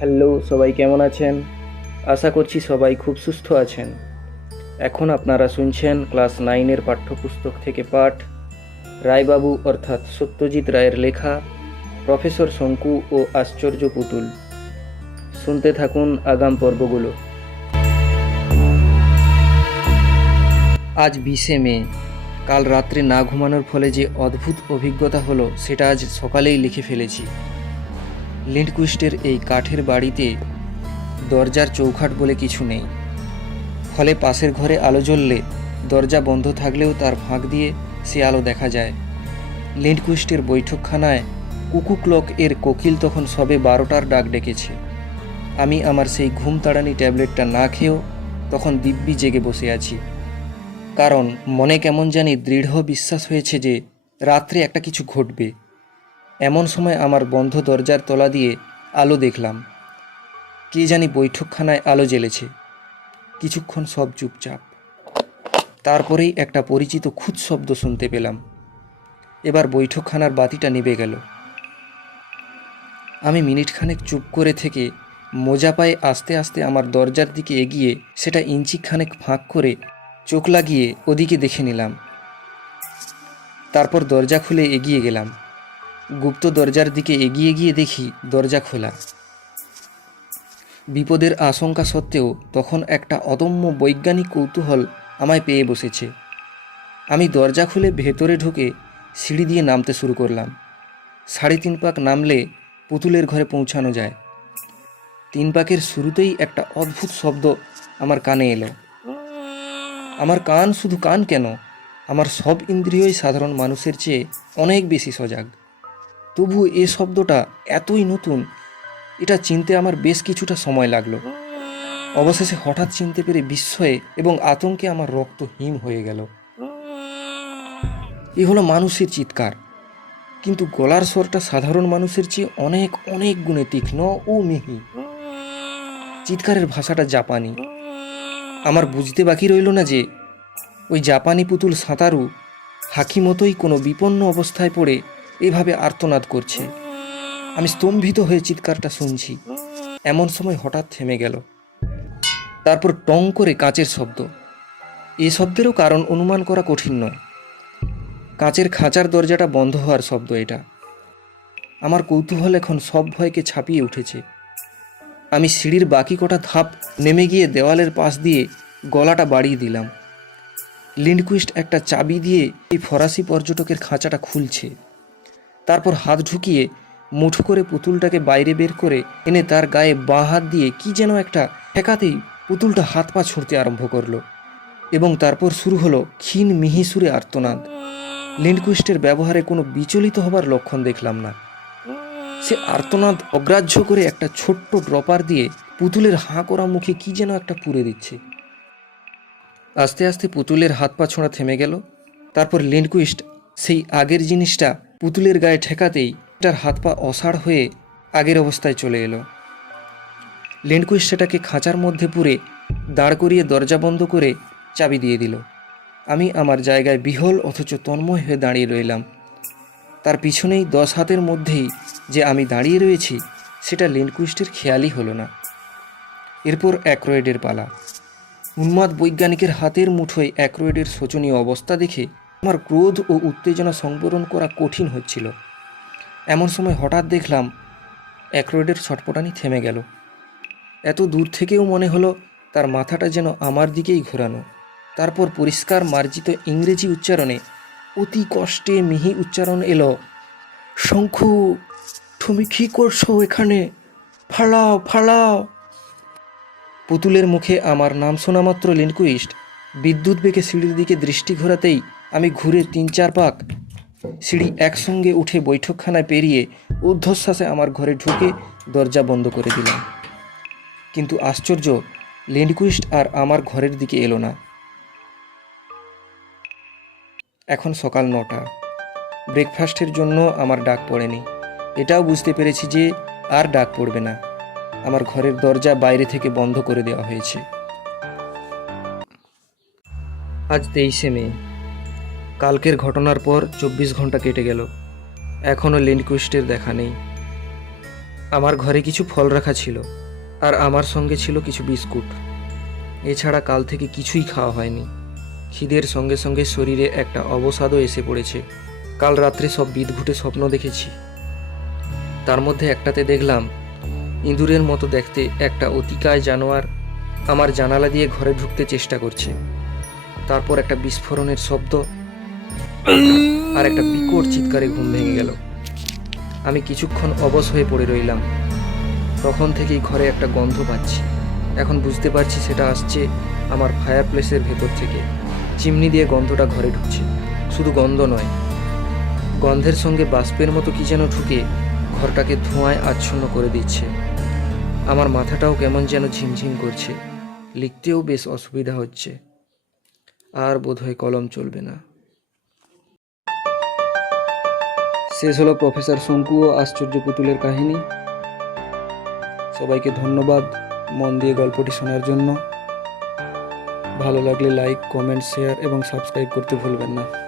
Hello, সবাই কেমন আছেন? আশা করছি সবাই খুব সুস্থ আছেন। এখন আপনারা শুনছেন ক্লাস 9-এর পাঠ্যপুস্তক থেকে পাঠ রায়বাবু অর্থাৎ সত্যজিৎ রায়ের লেখা প্রফেসর শঙ্কু ও আশ্চর্য পুতুল। শুনতে থাকুন আগাম পর্বগুলো। আজ 20শে মে। কাল রাত্রে না ঘুমানোর ফলে যে অদ্ভুত অভিজ্ঞতা হলো সেটা আজ সকালেই লিখে ফেলেছি। লিন্ডকুইস্টের এই কাঠের বাড়িতে দরজার চৌখাট বলে কিছু নেই, ফলে পাশের ঘরে আলো জ্বললে দরজা বন্ধ থাকলেও তার ফাঁক দিয়ে সে আলো দেখা যায়। লিন্ডকুইস্টের বৈঠকখানায় কুকু ক্লক এর কোকিল তখন সবে 12টার ডাক ডেকেছে। আমি আমার সেই ঘুম তাড়ানি ট্যাবলেটটা না খেয়েও তখন দিব্যি জেগে বসে আছি, কারণ মনে কেমন জানি দৃঢ় বিশ্বাস হয়েছে যে রাত্রে একটা কিছু ঘটবে। এমন সময় আমার বন্ধ দরজার তলা দিয়ে আলো দেখলাম। কে জানি বৈঠকখানায় আলো জ্বেলেছে। কিছুক্ষণ সব চুপচাপ, তারপরেই একটা পরিচিত খুদ শব্দ শুনতে পেলাম। এবার বৈঠকখানার বাতিটা নিভে গেল। আমি মিনিটখানেক চুপ করে থেকে মোজা পায়ে আস্তে আস্তে আমার দরজার দিকে এগিয়ে সেটা ইঞ্চিখানেক ফাঁক করে চোখ লাগিয়ে ওদিকে দেখে নিলাম। তারপর দরজা খুলে এগিয়ে গেলাম। গুপ্ত দরজার দিকে এগিয়ে গিয়ে দেখি দরজা খোলা। বিপদের আশঙ্কা সত্ত্বেও তখন একটা অদম্য বৈজ্ঞানিক কৌতূহল আমায় পেয়ে বসেছে। আমি দরজা খুলে ভেতরে ঢুকে সিঁড়ি দিয়ে নামতে শুরু করলাম। 3.5 পাক নামলে পুতুলের ঘরে পৌঁছানো যায়। 3 পাকের শুরুতেই একটা অদ্ভুত শব্দ আমার কানে এলো। আমার কান শুধু কান কেন, আমার সব ইন্দ্রিয়ই সাধারণ মানুষের চেয়ে অনেক বেশি সজাগ। তবু এ শব্দটা এতই নতুন, এটা চিনতে আমার বেশ কিছুটা সময় লাগলো। অবশেষে হঠাৎ চিনতে পেরে বিস্ময়ে এবং আতঙ্কে আমার রক্ত হিম হয়ে গেল। এ হলো মানুষের চিৎকার, কিন্তু গলার স্বরটা সাধারণ মানুষের চেয়ে অনেক অনেক গুণে তীক্ষ্ণ ও মিহি। চিৎকারের ভাষাটা জাপানি। আমার বুঝতে বাকি রইল না যে ওই জাপানি পুতুল সাঁতারু হাকি মতোই কোনো বিপন্ন অবস্থায় পড়ে এভাবে আর্তনাদ করছে। আমি স্তম্ভিত হয়ে চিৎকারটা শুনছি। এমন সময় হঠাৎ থেমে গেল। তারপর টং করে কাচের শব্দ। এ শব্দেরও কারণ অনুমান করা কঠিন নয়। কাচের খাঁচার দরজাটা বন্ধ হওয়ার শব্দ এটা। আমার কৌতূহল এখন সব ভয়কে ছাপিয়ে উঠেছে। আমি সিঁড়ির বাকি কটা ধাপ নেমে গিয়ে দেওয়ালের পাশ দিয়ে গলাটা বাড়িয়ে দিলাম। লিন্ডকুইস্ট একটা চাবি দিয়ে এই ফরাসি পর্যটকের খাঁচাটা খুলছে। তারপর হাত ঢুকিয়ে মুঠো করে পুতুলটাকে বাইরে বের করে এনে তার গায়ে বাঁ হাত দিয়ে কি যেন একটা ঠেকাতেই পুতুলটা হাত পা ছুঁড়তে আরম্ভ করলো, এবং তারপর শুরু হলো ক্ষীণ মিহি সুরে আর্তনাদ। লিন্ডকুইস্টের ব্যবহারে কোনো বিচলিত হবার লক্ষণ দেখলাম না। সে আর্তনাদ অগ্রাহ্য করে একটা ছোট্ট ড্রপার দিয়ে পুতুলের হাঁ করা মুখে কি যেন একটা পুরে দিচ্ছে। আস্তে আস্তে পুতুলের হাত পা ছোঁড়া থেমে গেল। তারপর লিন্ডকুইস্ট সেই আগের জিনিসটা পুতুলের গায়ে ঠেকাতেই তার হাত পা অসাড় হয়ে আগের অবস্থায় চলে এলো। লিন্ডকুইস্ট সেটাকে খাঁচার মধ্যে পুরে দাঁড় করিয়ে দরজা বন্ধ করে চাবি দিয়ে দিল। আমি আমার জায়গায় বিহ্বল অথচ তন্ময় হয়ে দাঁড়িয়ে রইলাম। তার পিছনেই 10 হাতের মধ্যেই যে আমি দাঁড়িয়ে রয়েছি সেটা লিন্ডকুইস্টের খেয়ালই হলো না। এরপর অ্যাক্রয়েডের পালা। উন্মাদ বৈজ্ঞানিকের হাতের মুঠোয় অ্যাক্রয়েডের শোচনীয় অবস্থা দেখে আমার ক্রোধ ও উত্তেজনা সংবরণ করা কঠিন হচ্ছিল। এমন সময় হঠাৎ দেখলাম অ্যাক্রয়েডের ছটপটানি থেমে গেল। এত দূর থেকেও মনে হলো তার মাথাটা যেন আমার দিকেই ঘোরানো। তারপর পরিষ্কার মার্জিত ইংরেজি উচ্চারণে অতি কষ্টে মিহি উচ্চারণ এলো, শঙ্কু, তুমি কি করছো এখানে? ফালাও ফালাও। পুতুলের মুখে আমার নাম শোনা মাত্র লিন্ডকুইস্ট বিদ্যুৎ বেগে সিঁড়ির দিকে দৃষ্টি ঘোরাতেই আমি ঘুরে 3-4 পাক সিঁড়ি একসঙ্গে উঠে বৈঠকখানায় পেরিয়ে ঊর্ধ্বশ্বাসে আমার ঘরে ঢুকে দরজা বন্ধ করে দিলাম। কিন্তু আশ্চর্য, লিন্ডকুইস্ট আর আমার ঘরের দিকে এলো না। এখন সকাল 9টা। ব্রেকফাস্টের জন্য আমার ডাক পড়েনি। এটাও বুঝতে পেরেছি যে আর ডাক পড়বে না। আমার ঘরের দরজা বাইরে থেকে বন্ধ করে দেওয়া হয়েছে। আজ 23শে মে। কালকের ঘটনার পর 24 ঘন্টা কেটে গেল। এখনও লিন্ডকুইস্টের দেখা নেই। আমার ঘরে কিছু ফল রাখা ছিল, আর আমার সঙ্গে ছিল কিছু বিস্কুট। এছাড়া কাল থেকে কিছুই খাওয়া হয়নি। খিদের সঙ্গে সঙ্গে শরীরে একটা অবসাদও এসে পড়েছে। কাল রাত্রে সব বিদঘুটে স্বপ্ন দেখেছি। তার মধ্যে একটাতে দেখলাম ইঁদুরের মতো দেখতে একটা অতিকায় জানোয়ার আমার জানালা দিয়ে ঘরে ঢুকতে চেষ্টা করছে। তারপর একটা বিস্ফোরণের শব্দ আর একটা বিকট চিৎকারে ঘুম ভেঙে গেল। আমি কিছুক্ষণ অবশ হয়ে পড়ে রইলাম। তখন থেকেই ঘরে একটা গন্ধ পাচ্ছি। এখন বুঝতে পারছি সেটা আসছে আমার ফায়ার প্লেসের ভেতর থেকে। চিমনি দিয়ে গন্ধটা ঘরে ঢুকছে। শুধু গন্ধ নয়, গন্ধের সঙ্গে বাষ্পের মতো কি যেন ঢুকে ঘরটাকে ধোঁয়ায় আচ্ছন্ন করে দিচ্ছে। আমার মাথাটাও কেমন যেন ঝিমঝিম করছে। লিখতেও বেশ অসুবিধা হচ্ছে। আর বোধহয় কলম চলবে না। শেষ হলো প্রফেসর শঙ্কু ও আশ্চর্য পুতুলের কাহিনী। সবাইকে ধন্যবাদ মন দিয়ে গল্পটি শোনার জন্য। ভালো লাগলে লাইক, কমেন্ট, শেয়ার এবং সাবস্ক্রাইব করতে ভুলবেন না।